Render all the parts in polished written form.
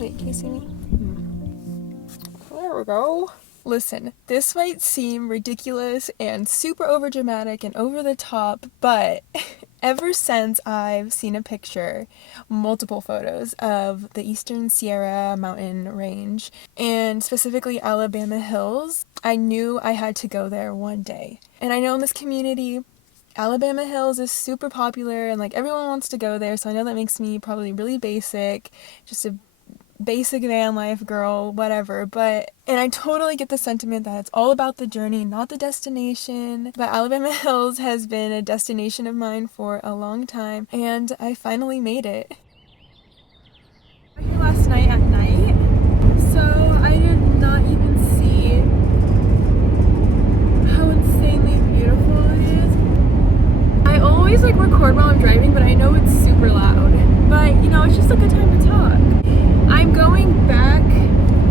Wait, can you see me? There we go. Listen, this might seem ridiculous and super overdramatic and over the top, but ever since I've seen a picture, multiple photos of the Eastern Sierra mountain range, and specifically Alabama Hills, I knew I had to go there one day. And I know in this community, Alabama Hills is super popular and like everyone wants to go there, so I know that makes me probably really basic, just a basic van life girl, whatever, and I totally get the sentiment that it's all about the journey, not the destination, but Alabama Hills has been a destination of mine for a long time, and I finally made it. I was here last night at night, so I did not even see how insanely beautiful it is. I always record while I'm driving, but I know it's super loud, but it's just a good time to talk. I'm going back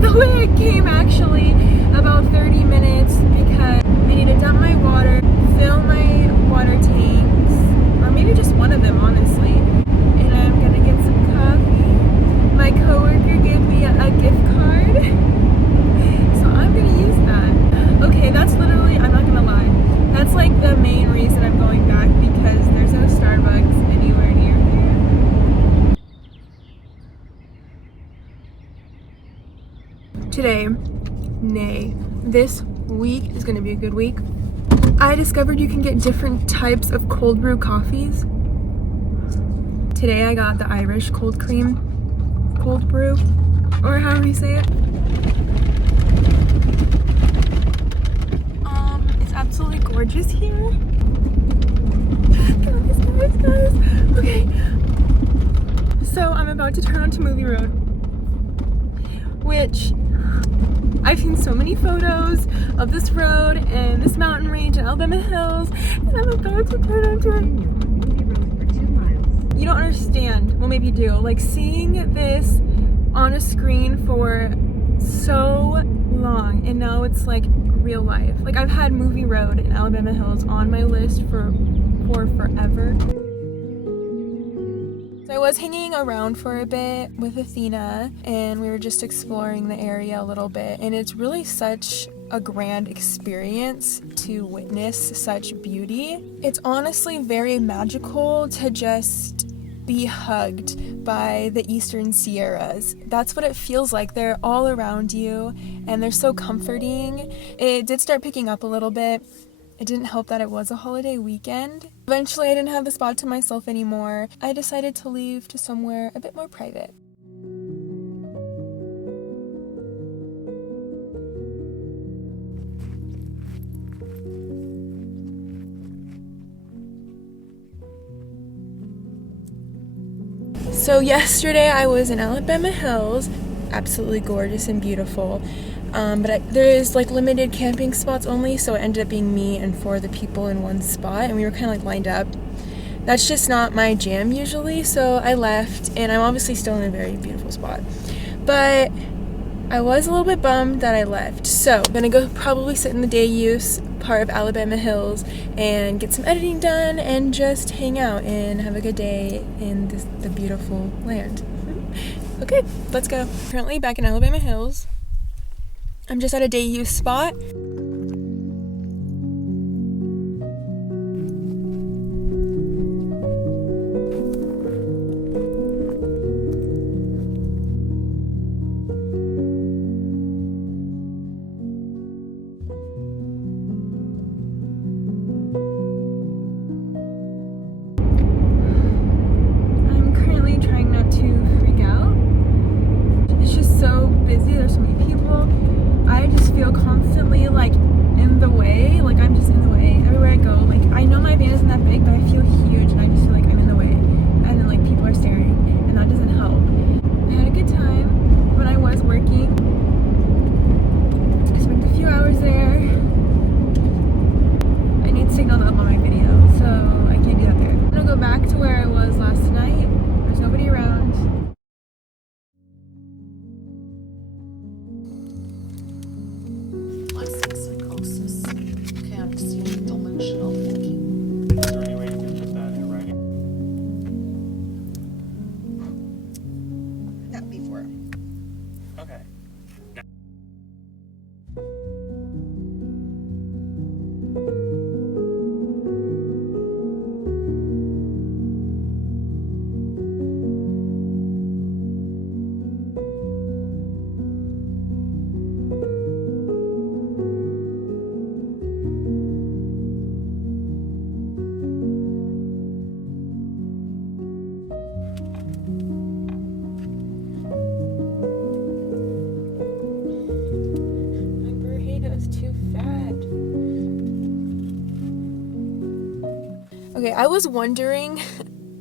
the way I came, actually, about 30 minutes because I need to dump my water, fill my water tanks, or maybe just one of them, honestly. And I'm gonna get some coffee. My coworker gave me a gift card, so I'm gonna use that. Okay, that's literally, I'm not gonna lie, that's the main reason I'm going back, because there's no Starbucks anywhere near here. Today, this week is going to be a good week. I discovered you can get different types of cold brew coffees. Today I got the Irish cold cream cold brew, or however you say it. It's absolutely gorgeous here. Guys. Okay. So I'm about to turn onto Movie Road, which I've seen so many photos of this road and this mountain range and Alabama Hills, and I'm about to turn onto it. You don't understand. Well, maybe you do. Seeing this on a screen for so long, and now it's real life. I've had Movie Road and Alabama Hills on my list for forever. So I was hanging around for a bit with Athena, and we were just exploring the area a little bit, and it's really such a grand experience to witness such beauty. It's honestly very magical to just be hugged by the Eastern Sierras. That's what it feels like. They're all around you, and they're so comforting. It did start picking up a little bit. It didn't help that it was a holiday weekend. Eventually, I didn't have the spot to myself anymore. I decided to leave to somewhere a bit more private. So yesterday I was in Alabama Hills, absolutely gorgeous and beautiful. But there is limited camping spots only, so it ended up being me and 4 other people in one spot, and we were kind of lined up. That's just not my jam usually, so I left, and I'm obviously still in a very beautiful spot. But I was a little bit bummed that I left, so I'm gonna go probably sit in the day use part of Alabama Hills and get some editing done and just hang out and have a good day in the beautiful land. Okay, let's go. Currently back in Alabama Hills. I'm just at a day use spot. I'm currently trying not to freak out. It's just so busy, there's so many people. I just feel constantly Okay, I was wondering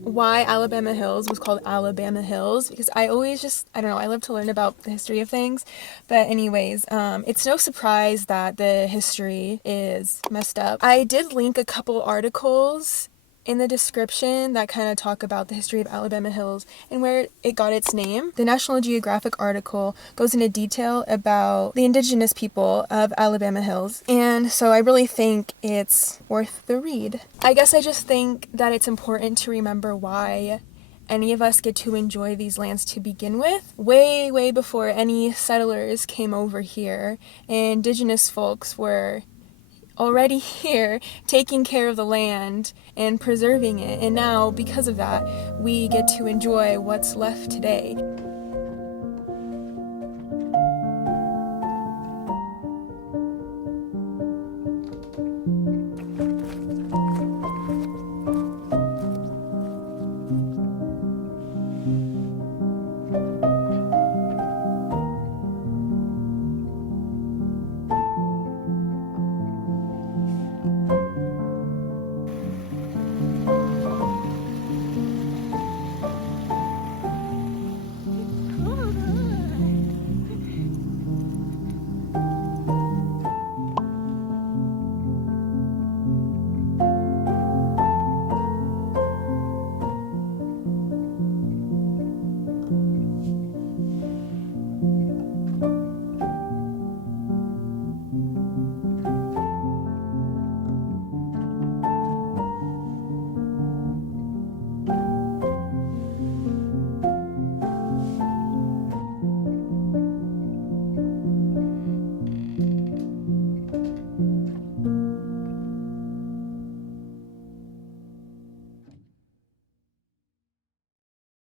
why Alabama Hills was called Alabama Hills because I always I don't know, I love to learn about the history of things. But anyways, it's no surprise that the history is messed up. I did link a couple articles in the description that kind of talk about the history of Alabama Hills and where it got its name. The National Geographic article goes into detail about the indigenous people of Alabama Hills, and so I really think it's worth the read. I guess I just think that it's important to remember why any of us get to enjoy these lands to begin with. Way before any settlers came over here, indigenous folks were already here taking care of the land and preserving it, and now because of that we get to enjoy what's left today.